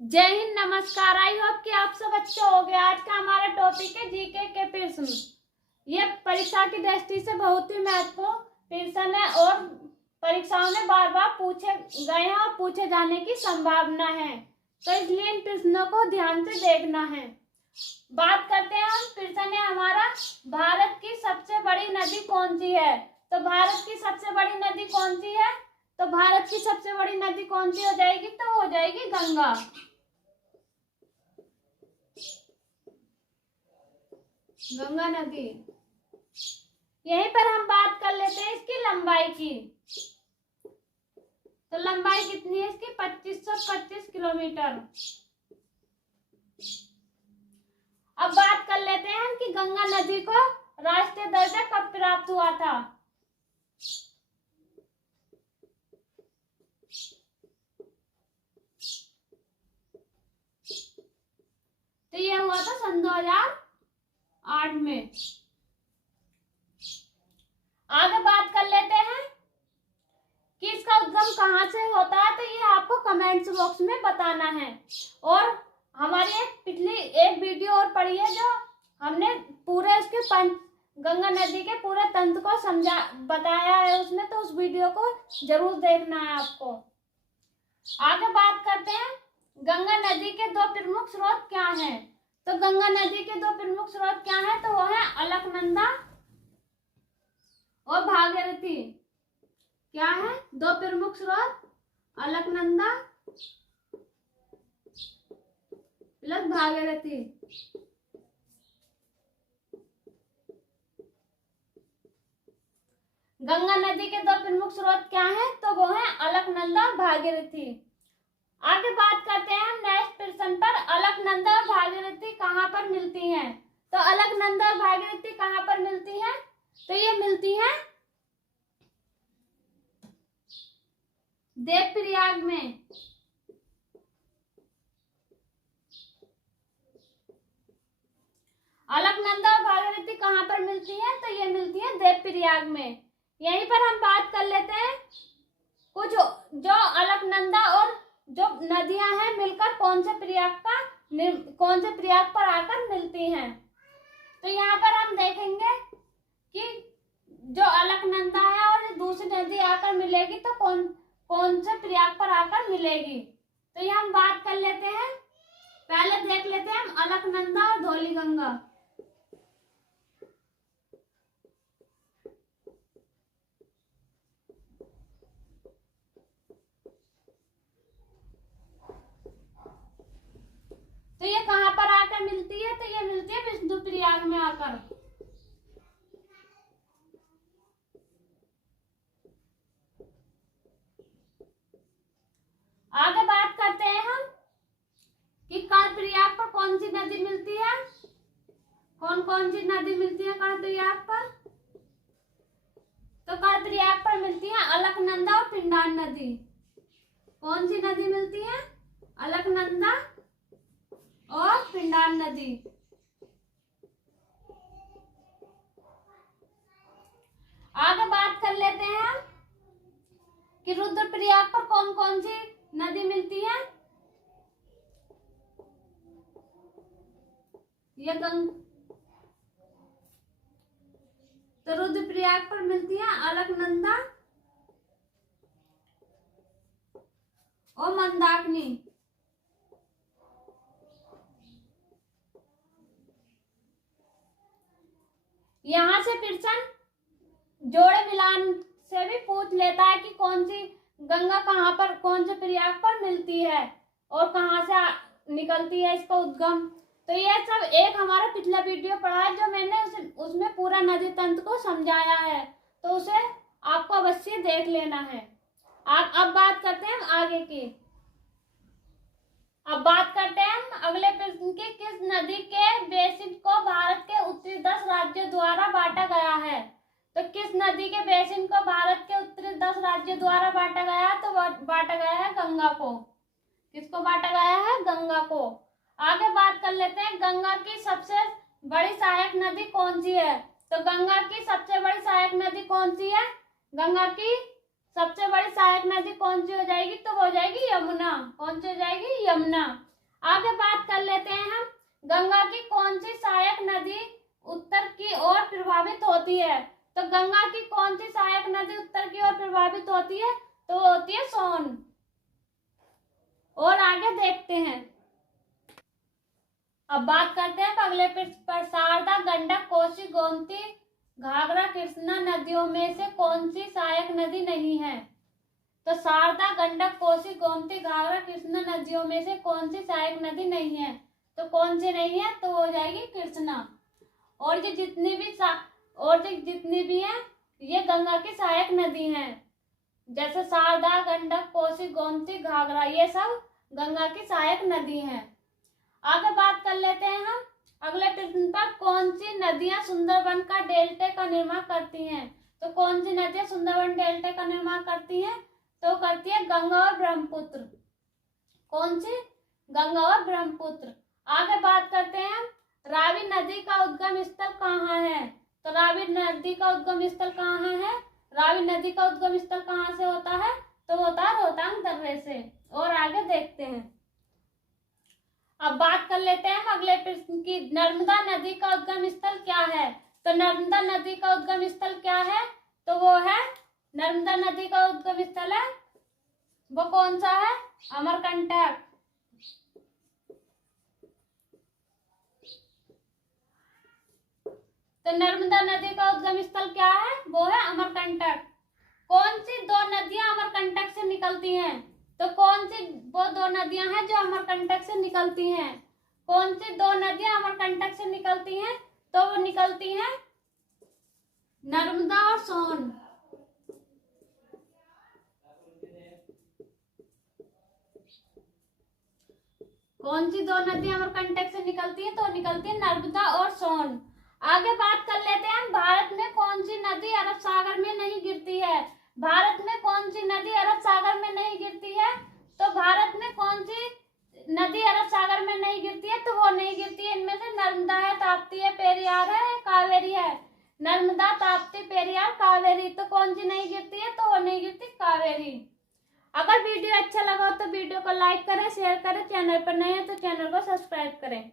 जय हिंद, नमस्कार। I hope कि आप सब अच्छे हो गए। आज का हमारा टॉपिक है जीके के प्रश्न। ये परीक्षा की दृष्टि से बहुत ही महत्वपूर्ण प्रश्न है और परीक्षाओं में बार बार पूछे गए हैं और पूछे जाने की संभावना है, तो इसलिए इन प्रश्नों को ध्यान से देखना है। बात करते हैं हम। प्रश्न है हमारा, भारत की सबसे बड़ी नदी कौन सी है? तो भारत की सबसे बड़ी नदी कौन सी है? तो भारत की सबसे बड़ी नदी कौन सी हो जाएगी? तो हो जाएगी गंगा। गंगा नदी। यहीं पर हम बात कर लेते हैं इसकी लंबाई की। तो लंबाई कितनी है इसकी? 2525 किलोमीटर। अब बात कर लेते हैं हम कि गंगा नदी को राष्ट्रीय दर्जा कब प्राप्त हुआ था? तो यह हुआ था सन 2008 में। आगे बात कर लेते हैं कि इसका उद्गम कहाँ से होता है। तो ये आपको कमेंट्स बॉक्स में बताना है। और हमारी पिछली एक वीडियो और पड़ी है जो हमने पूरे उसके गंगा नदी के पूरे तंत्र को बताया है उसमें, तो उस वीडियो को जरूर देखना है आपको। आगे बात करते हैं, गंगा नदी के दो प्रमुख स्रोत क्या हैं? तो गंगा नदी के दो प्रमुख स्रोत क्या हैं? तो वो है अलकनंदा और भागीरथी। क्या है दो प्रमुख स्रोत? अलकनंदा प्लस भागीरथी। गंगा नदी के दो प्रमुख स्रोत क्या है? तो वो है अलकनंदा और भागीरथी। आगे बात करते हैं हम नेक्स्ट प्रश्न पर, अलकनंदा और भागीरथी कहाँ पर मिलती हैं? तो अलकनंदा और भागीरथी कहाँ पर मिलती हैं? तो ये मिलती हैं देवप्रयाग में। अलकनंदा और भागीरथी कहाँ पर मिलती हैं? तो ये मिलती हैं देवप्रयाग में। यहीं पर हम बात कर लेते हैं कुछ जो अलकनंदा और जो नदियां हैं मिलकर कौन से प्रयाग पर आकर मिलती हैं। तो यहाँ पर हम देखेंगे कि जो अलकनंदा है और दूसरी नदी आकर मिलेगी तो कौन से प्रयाग पर आकर मिलेगी। तो ये हम बात कर लेते हैं। पहले देख लेते हैं हम अलकनंदा और धौलीगंगा। तो ये कहाँ पर आकर मिलती है? तो ये मिलती है विष्णुप्रयाग में आकर। आगे बात करते हैं हम कि कर्णप्रयाग पर कौन सी नदी मिलती है। कौन कौन सी नदी मिलती है कर्णप्रयाग पर? तो कर्णप्रयाग पर मिलती है अलकनंदा और पिंडार नदी। कौन सी नदी मिलती है? अलकनंदा और पिंडार नदी। आगे बात कर लेते हैं हम कि रुद्रप्रयाग पर कौन कौन सी नदी मिलती है। ये तो रुद्रप्रयाग पर मिलती है अलकनंदा और मंदाकिनी। यहाँ से प्रश्न जोड़े मिलान से भी पूछ लेता है कि कौन सी गंगा कहाँ पर, कौन से प्रयाग पर मिलती है और कहाँ से निकलती है इसका उद्गम। तो ये सब एक हमारा पिछला वीडियो पड़ा है जो मैंने उसमें पूरा नदी तंत्र को समझाया है, तो उसे आपको अवश्य देख लेना है। अब बात करते हैं हम आगे की। अब बात करते हैं हम अगले प्रश्न की, किस नदी के बेसिन को भारत के उत्तरी 10 राज्यों द्वारा बांटा गया है। तो किस नदी के बेसिन को भारत के उत्तरी 10 राज्यों द्वारा बांटा गया है? तो बांटा गया है गंगा को। किसको बांटा गया है? गंगा को। आगे बात कर लेते हैं, गंगा की सबसे बड़ी सहायक नदी कौन सी है। तो गंगा की सबसे बड़ी सहायक नदी कौन सी है? गंगा की सबसे बड़ी सहायक नदी कौन सी हो जाएगी? तो हो जाएगी यमुना। कौन सी हो जाएगी? यमुना। आगे बात कर लेते हैं हम, गंगा की कौन सी सहायक नदी उत्तर की ओर प्रभावित होती है। तो गंगा की कौन सी सहायक नदी उत्तर की ओर प्रभावित होती है, तो वो होती है सोन। और आगे देखते हैं, अब बात करते हैं अगले पृष्ठ पर, शारदा, गंडक, कोसी, गोमती, घाघरा, कृष्णा नदियों में से कौन सी सहायक नदी नहीं है। तो शारदा, गंडक, कोसी, गोमती, घाघरा, कृष्णा नदियों में से कौन सी सहायक नदी नहीं है। तो कौन सी नहीं है, तो हो जाएगी कृष्णा। और ये जितनी भी हैं ये गंगा की सहायक नदी हैं, जैसे शारदा, गंडक, कोसी, गोमती, घाघरा, ये सब गंगा की सहायक नदी हैं। आगे बात कर लेते हैं हम अगले प्रश्न पर, कौन सी नदियां सुंदरबन का डेल्टा का निर्माण करती हैं। तो कौन सी नदियां सुंदरबन डेल्टा का निर्माण करती हैं, तो करती है गंगा और ब्रह्मपुत्र। कौन सी, गंगा और ब्रह्मपुत्र। आगे बात करते हैं हम, रावी नदी का उद्गम स्थल कहाँ है। तो रावी नदी का उद्गम स्थल कहाँ है, रावी नदी का उद्गम स्थल कहाँ से होता है, तो होता है रोहतांग दर्रे से। और आगे देखते हैं, अब बात कर लेते हैं अगले प्रश्न की, नर्मदा नदी का उद्गम स्थल क्या है। तो नर्मदा नदी का उद्गम स्थल क्या है, तो वो है, नर्मदा नदी का उद्गम स्थल है वो कौन सा है, अमरकंटक। तो नर्मदा नदी का उद्गम स्थल क्या है, वो है अमरकंटक। कौन सी दो नदियां अमरकंटक से निकलती हैं। तो कौन सी वो दो नदियां हैं जो अमरकंटक से निकलती हैं, कौन सी दो नदियां अमरकंटक से निकलती हैं, तो वो निकलती हैं नर्मदा और सोन। कौन सी दो नदियां अमरकंटक से निकलती हैं, तो निकलती है नर्मदा और सोन। आगे बात कर लेते हैं, भारत में कौन सी नदी अरब सागर में नहीं गिरती है। भारत में कौन सी नदी अरब सागर में नहीं गिरती है। तो भारत में कौन सी नदी अरब सागर में नहीं गिरती है, तो वो नहीं गिरती है, इनमें से नर्मदा है, ताप्ती है, पेरियार है, कावेरी है। नर्मदा, ताप्ती, पेरियार, कावेरी। तो कौन सी नहीं गिरती है, तो वो नहीं गिरती, कावेरी। अगर वीडियो अच्छा लगा हो तो वीडियो को लाइक करें, शेयर करें, चैनल पर नए हैं तो चैनल को सब्सक्राइब करें।